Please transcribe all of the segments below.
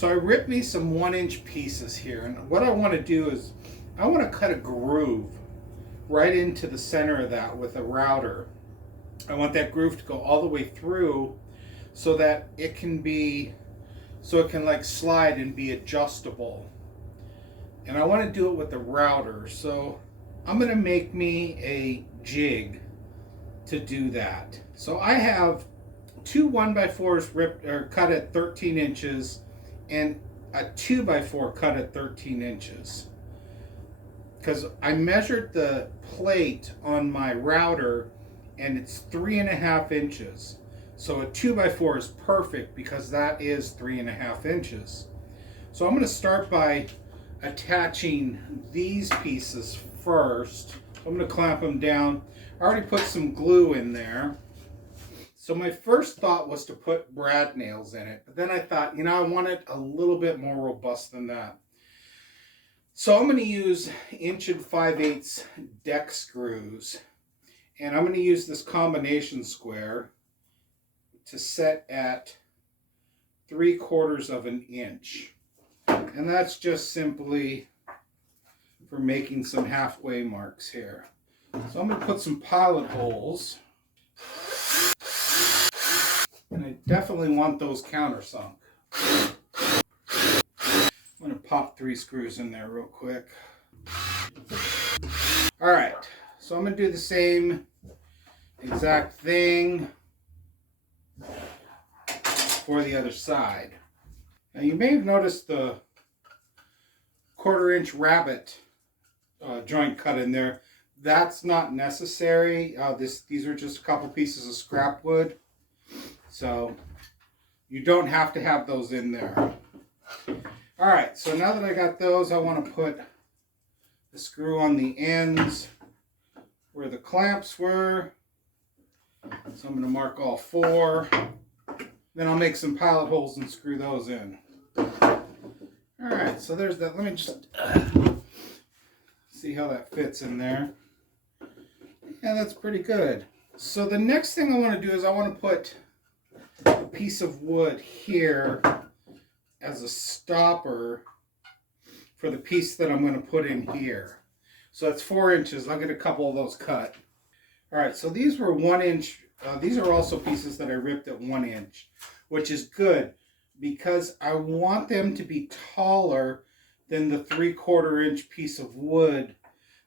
So I ripped me some 1-inch pieces here, and what I want to do is I want to cut a groove right into the center of that with a router. I want that groove to go all the way through so that it can like slide and be adjustable. And I want to do it with the router, so I'm going to make me a jig to do that. So I have two 1x4s ripped or cut at 13 inches and a 2x4 cut at 13 inches. Because I measured the plate on my router and it's 3.5 inches. So a 2x4 is perfect because that is 3.5 inches. So I'm going to start by attaching these pieces first. I'm going to clamp them down. I already put some glue in there. So my first thought was to put brad nails in it, but then I thought, you know, I want it a little bit more robust than that. So I'm going to use 1 5/8" deck screws, and I'm going to use this combination square to set at 3/4 inch. And that's just simply for making some halfway marks here. So I'm going to put some pilot holes. And I definitely want those countersunk. I'm going to pop 3 screws in there real quick. Alright, so I'm going to do the same exact thing for the other side. Now you may have noticed the 1/4 inch rabbet joint cut in there. That's not necessary. These are just a couple pieces of scrap wood. So you don't have to have those in there. Alright, so now that I got those, I want to put the screw on the ends where the clamps were. So I'm going to mark all 4. Then I'll make some pilot holes and screw those in. Alright, so there's that. Let me just see how that fits in there. Yeah, that's pretty good. So the next thing I want to do is I want to put a piece of wood here as a stopper for the piece that I'm going to put in here. So it's 4 inches. I'll get a couple of those cut. Alright, so these were 1 inch. These are also pieces that I ripped at 1 inch, which is good because I want them to be taller than the 3/4 inch piece of wood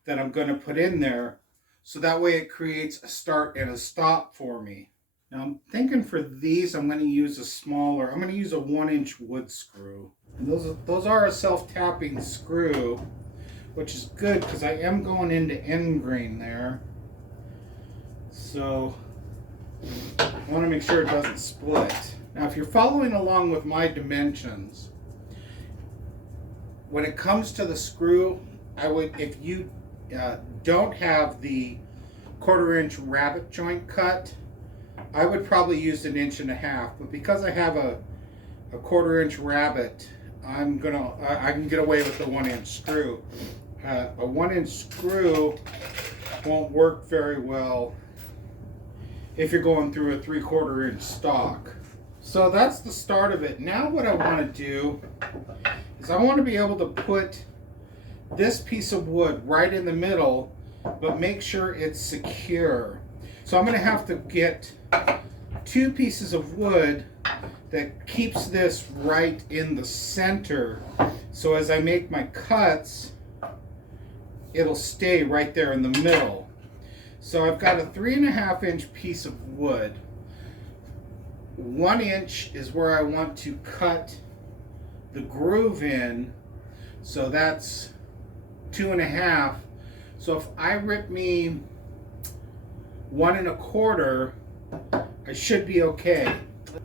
that I'm going to put in there. So that way it creates a start and a stop for me. Now I'm thinking for these I'm going to use a 1 inch wood screw. And those are a self-tapping screw, which is good because I am going into end grain there. So I want to make sure it doesn't split. Now if you're following along with my dimensions, when it comes to the screw, if you don't have the 1/4 inch rabbet joint cut, I would probably use 1.5 inches. But because I have a 1/4 inch rabbet, I can get away with the 1 inch screw. A 1 inch screw won't work very well if you're going through a 3/4 inch stock. So that's the start of it. Now what I want to do is I want to be able to put this piece of wood right in the middle, but make sure it's secure. So I'm going to have to get 2 pieces of wood that keeps this right in the center. So as I make my cuts, it'll stay right there in the middle. So I've got a 3.5 inch piece of wood. 1 inch is where I want to cut the groove in. So that's 2.5. So if I rip me 1 1/4, I should be okay.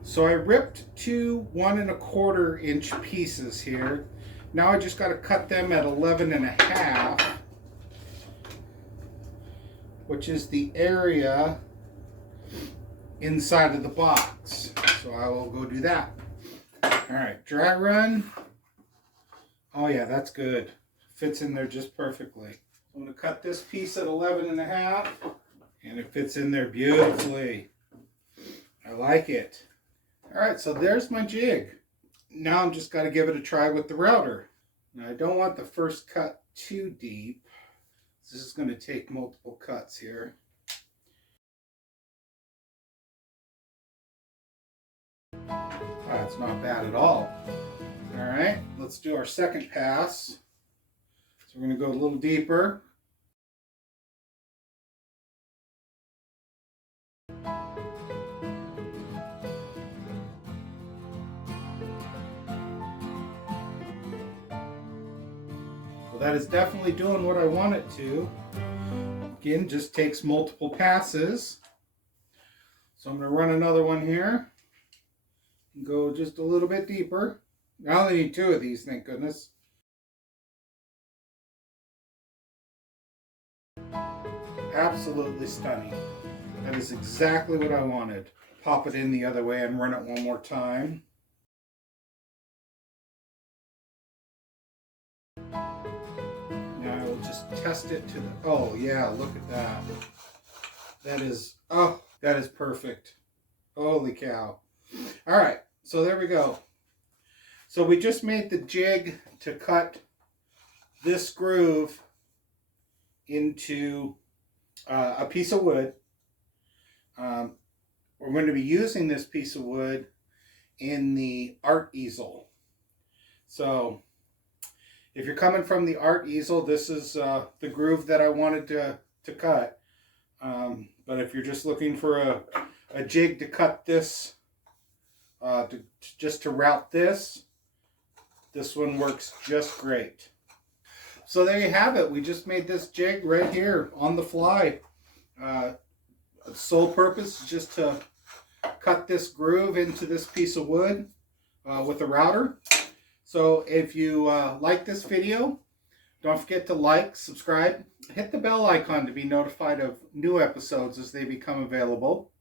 So I ripped 2 1 1/4 inch pieces here. Now I just got to cut them at 11.5, which is the area inside of the box. So I will go do that. Alright, dry run. Oh yeah, that's good. Fits in there just perfectly. I'm going to cut this piece at 11.5, and it fits in there beautifully. I like it. Alright, so there's my jig. now I'm just got to give it a try with the router. Now I don't want the first cut too deep. This is going to take multiple cuts here. That's not bad at all. All right, let's do our second pass. So we're going to go a little deeper. Well, that is definitely doing what I want it to. Again, just takes multiple passes. So I'm going to run another one here. Go just a little bit deeper. I only need 2 of these, thank goodness. Absolutely stunning. That is exactly what I wanted. Pop it in the other way and run it one more time. Now I will just test it to the, oh yeah, look at that. That is, oh, that is perfect. Holy cow. All right, so there we go. So we just made the jig to cut this groove into a piece of wood. We're going to be using this piece of wood in the art easel. So if you're coming from the art easel, this is the groove that I wanted to cut. But if you're just looking for a jig to cut this, just to route this one works just great. So there you have it. We just made this jig right here on the fly. Sole purpose is just to cut this groove into this piece of wood with a router. So if you like this video, don't forget to like, subscribe, hit the bell icon to be notified of new episodes as they become available.